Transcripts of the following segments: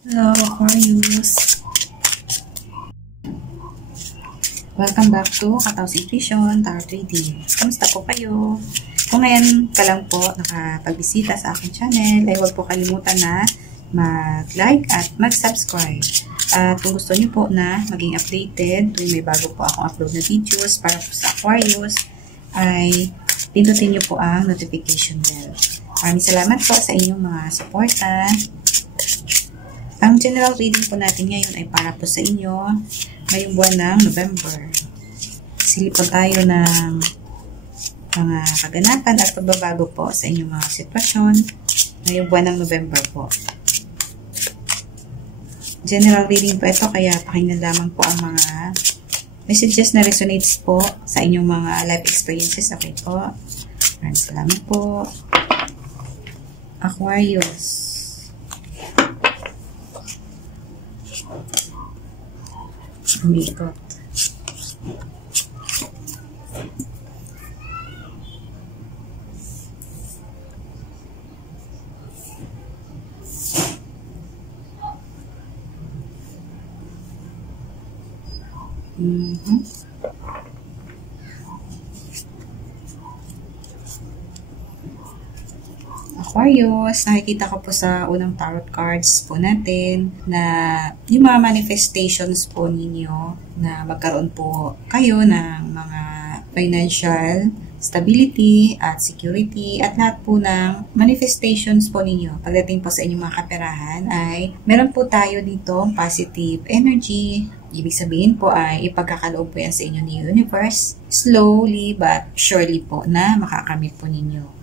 Hello, Aquarius. Welcome back to Kataos Intuition Tarot Reading. Kamusta po kayo? Kung ngayon ka lang po nakapagbisita sa aking channel, ay huwag po kalimutan na mag-like at mag-subscribe. At kung gusto niyo po na maging updated tuwing may bago po akong upload na videos para po sa Aquarius, ay pindutin niyo po ang notification bell. Maraming salamat po sa inyong mga suporta. Ang general reading po natin ngayon ay para po sa inyo ngayong buwan ng November. Silipon tayo ng mga kaganapan at pagbabago po sa inyong mga sitwasyon ngayong buwan ng November po. General reading po ito, kaya pakinggan lamang po ang mga messages na resonates po sa inyong mga life experiences. Okay po. Maraming salamat po. Aquarius. Umikot. Aquarius, nakikita ko po sa unang tarot cards po natin na yung mga manifestations po ninyo na magkaroon po kayo ng mga financial stability at security at lahat po ng manifestations po ninyo pagdating po sa inyong mga kaperahan ay meron po tayo dito positive energy. Ibig sabihin po ay ipagkakaloob po yan sa inyo ni universe slowly but surely po na makakamit po ninyo.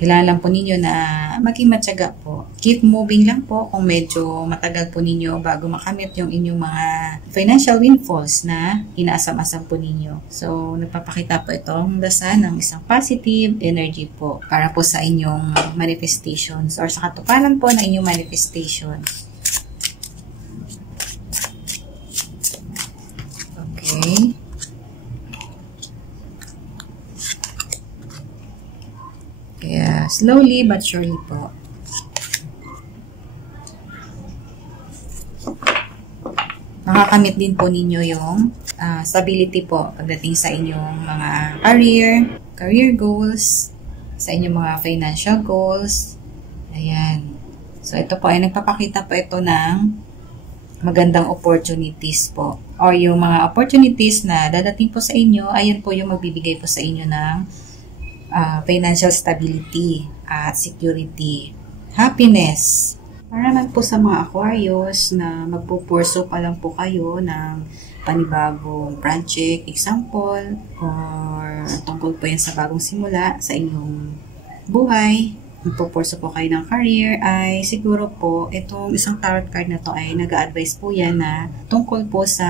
Kailangan lang po ninyo na maging matyaga po. Keep moving lang po kung medyo matagal po ninyo bago makamit yung inyong mga financial windfalls na inaasam-asam po ninyo. So, nagpapakita po itong dasan ng isang positive energy po para po sa inyong manifestations or sa katuparan po ng inyong manifestations. Okay. Kaya, slowly but surely po. Makakamit din po ninyo yung stability po pagdating sa inyong mga career goals, sa inyong mga financial goals. Ayan. So, ito po ay nagpapakita po ito ng magandang opportunities po. Or yung mga opportunities na dadating po sa inyo, ayan po yung magbibigay po sa inyo ng financial stability at security, happiness. Para naman po sa mga Aquarius na magpupurso pa lang po kayo ng panibagong project, example, or tungkol po yan sa bagong simula sa inyong buhay, magpupurso po kayo ng career, ay siguro po itong isang tarot card na to ay nag-a-advise po yan na tungkol po sa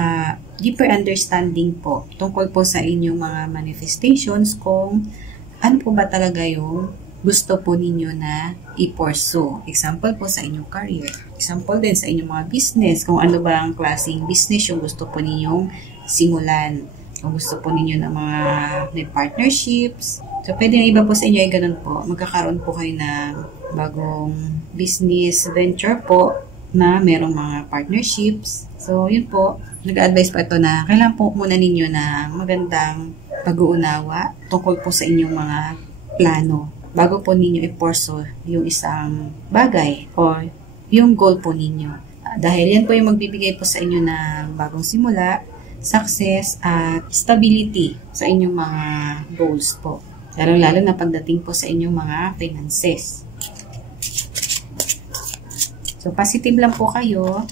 deeper understanding po, tungkol po sa inyong mga manifestations kung ano po ba talaga yung gusto po ninyo na i-pursue. Example po sa inyong career. Example din sa inyong mga business. Kung ano ba ang klaseng business yung gusto po ninyong simulan. Kung gusto po ninyo ng mga may partnerships. So, pwede na iba po sa inyo ay ganun po. Magkakaroon po kayo ng bagong business venture po na merong mga partnerships. So, yun po. Nag-advise po ito na kailangan po muna ninyo na magandang pag-uunawa tungkol po sa inyong mga plano bago po ninyo i-pursue yung isang bagay o yung goal po ninyo. Dahil yan po yung magbibigay po sa inyo ng bagong simula, success at stability sa inyong mga goals po. Lalo na pagdating po sa inyong mga finances. So, positive lang po kayo.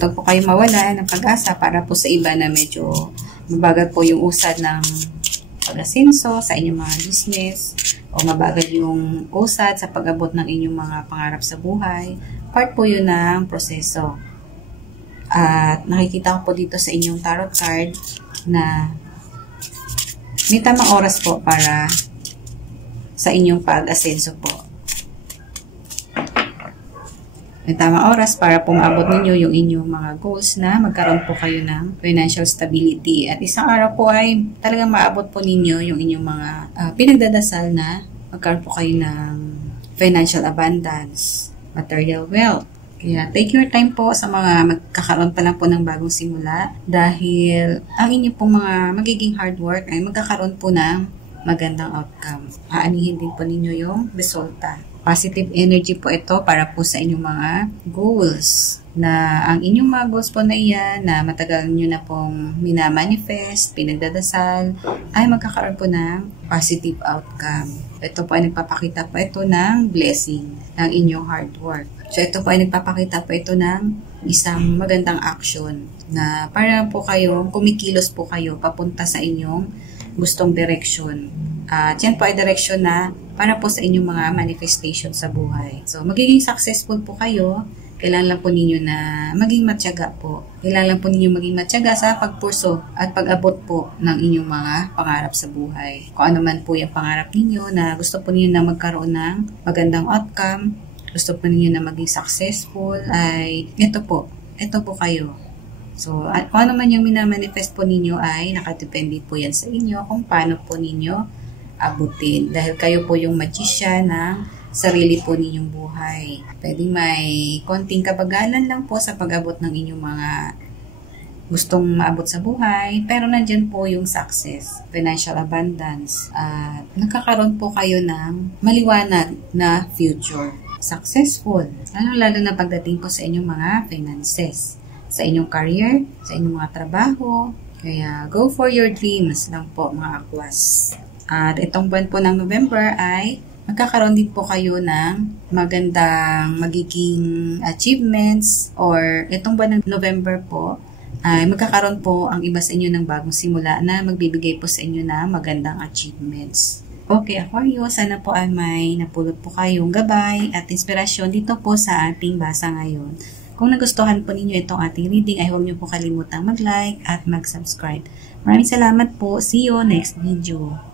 Huwag po kayo mawala ng pag-asa para po sa iba na medyo mabagal po yung usad ng pag-asenso sa inyong mga business o mabagal yung usad sa pag-abot ng inyong mga pangarap sa buhay. Part po yun ng proseso. At nakikita ko po dito sa inyong tarot card na may tamang oras po para sa inyong pag-asenso po. may tamang oras para po maabot ninyo yung inyong mga goals na magkaroon po kayo ng financial stability. At isang araw po ay talagang maabot po ninyo yung inyong mga pinagdadasal na magkaroon po kayo ng financial abundance, material wealth. Kaya take your time po sa mga magkakaroon pa lang po ng bagong simula dahil ang inyong po mga magiging hard work ay magkakaroon po ng magandang outcome. Aanihin din po ninyo yung resulta. Positive energy po ito para po sa inyong mga goals. Na ang inyong mga goals po na iyan na matagal nyo na pong minamanifest, pinagdadasal, ay magkakaroon po ng positive outcome. Ito po ay nagpapakita po ito ng blessing ng inyong hard work. So ito po ay nagpapakita po ito ng isang magandang action na para po kayo, kumikilos po kayo papunta sa inyong gustong direction. At yan po ay direction na para po sa inyong mga manifestation sa buhay. So, magiging successful po kayo. Kailangan lang po ninyo na maging matyaga po. Kailangan lang po ninyo maging matyaga sa pagpurso at pag-abot po ng inyong mga pangarap sa buhay. Kung ano man po yung pangarap ninyo na gusto po ninyo na magkaroon ng magandang outcome, gusto po ninyo na maging successful, ay ito po kayo. So, at kung ano man yung minamanifest po ninyo ay nakadepende po yan sa inyo kung paano po ninyo abutin. Dahil kayo po yung magician ng sarili po ninyong buhay. Pwedeng may konting kabagalan lang po sa pag-abot ng inyong mga gustong maabot sa buhay, pero nandyan po yung success, financial abundance, at nakakaroon po kayo ng maliwanag na future. Successful. Lalo na pagdating po sa inyong mga finances, sa inyong career, sa inyong mga trabaho. Kaya go for your dreams lang po mga Aquas. At itong buwan po ng November ay magkakaroon din po kayo ng magandang magiging achievements, or itong buwan ng November po ay magkakaroon po ang iba sa inyo ng bagong simula na magbibigay po sa inyo ng magandang achievements. Okay, Aquarius, sana po ay may napulot po kayong gabay at inspirasyon dito po sa ating basa ngayon. Kung nagustuhan po ninyo itong ating reading, ay huwag niyo po kalimutang mag-like at mag-subscribe. Maraming salamat po. See you next video.